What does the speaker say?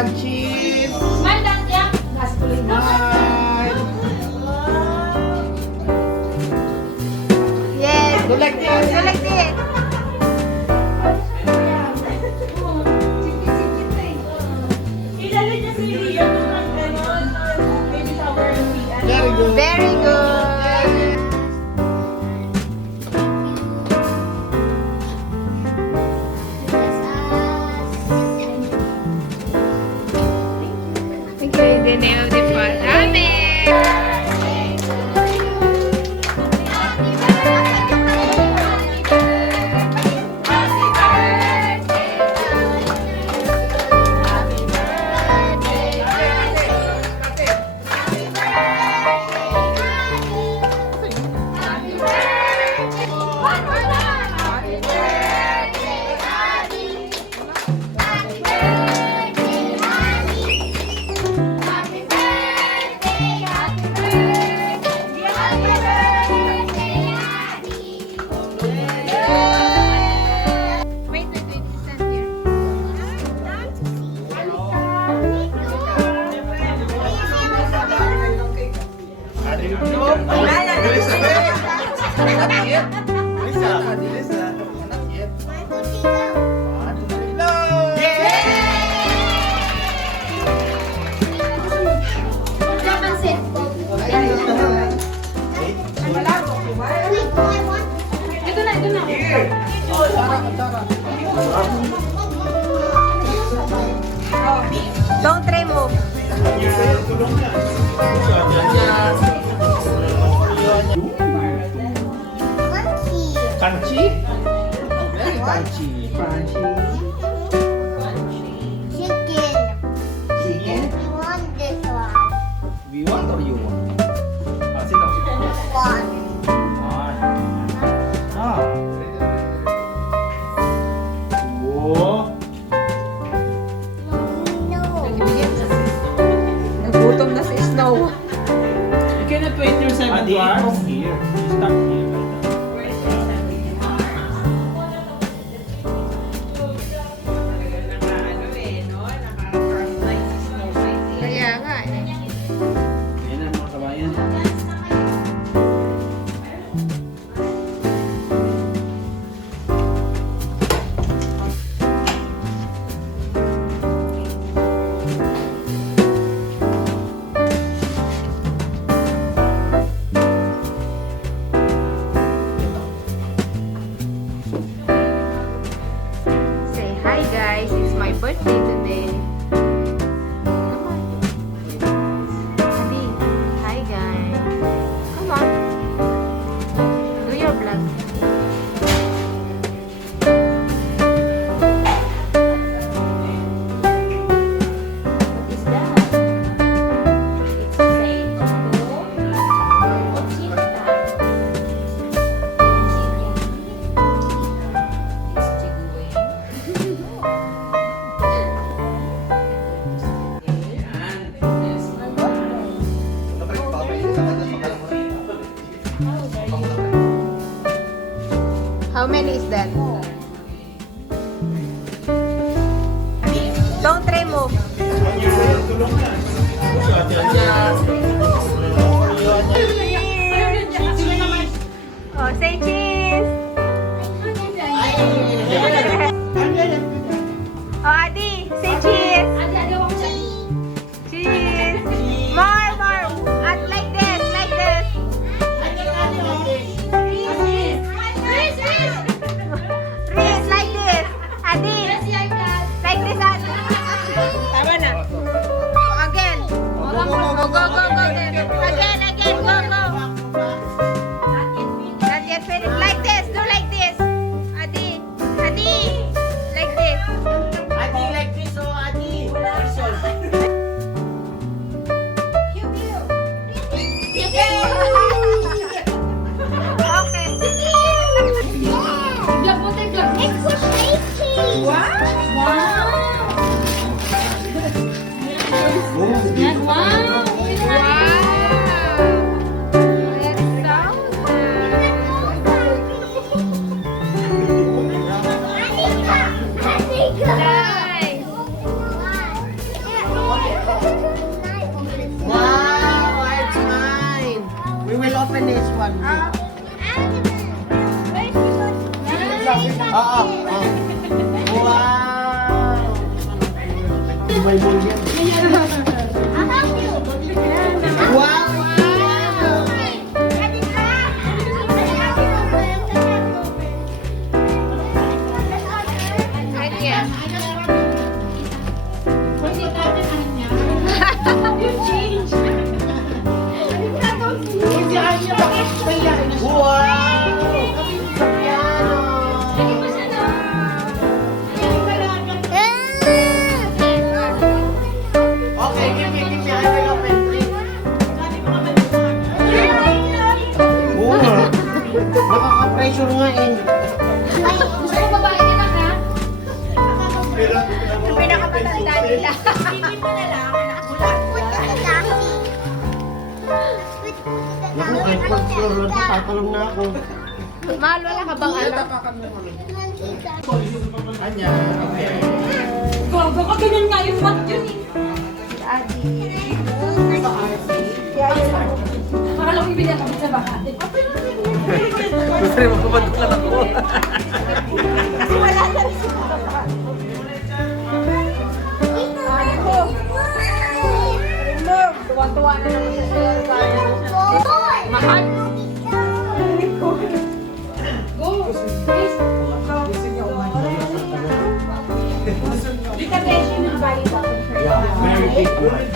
and cheese. Smile, Dad, yeah. Smile. Yes. Do like this. Do like this. Ilalo niya si Rio ng baby shower ng weekend. Very good. Very good. Okay, the name of the fun. Wait, stand here. Ito na, ito na. Don't remove. Crunchy? Very crunchy. Crunchy. Chicken? We want or you want? Sino? One. Ah. Wow. Nagutom na si Snow. You cannot wait your 7 Addie, hours. from here. You start here like that. Kaya nga eh. Yan ang mga kabayan. Say hi guys, it's my birthday today. Come on. Addie, hi guys. Come on. Do your vlog. What is that? It's potato. What's in that? How many is that? Don't remove. Oh, say cheese. Oh, Addie, say cheese. Cheese. More, more. Like this, like this. Reese, like this. Addie, like this, Addie. Tama na. Again. Go, go, go, go. Again, again, go, go. Not yet finished. Like this, do like this. Addie, Addie, like this. Addie like this, oh. Bible yan. Wow! Okay, give me. I will open three. Oo. Nakaka-pressure nga eh. Yung pinakamatanda nila. Naku, kahit pag floor lang, tatalong na ako. Mahal, wala ka bang anak? Anya, okay. Gaga ka, ganyan nga yung mat yun eh. Addie. Akala ko ibigyan kami sa bahay. Gusto rin magpapaduklan ako. Kasi wala na rin siya. Tuwa-tuwa na naman sa sir. Mahal. Di ka beshi ng bayi ba? Yeah, very big one.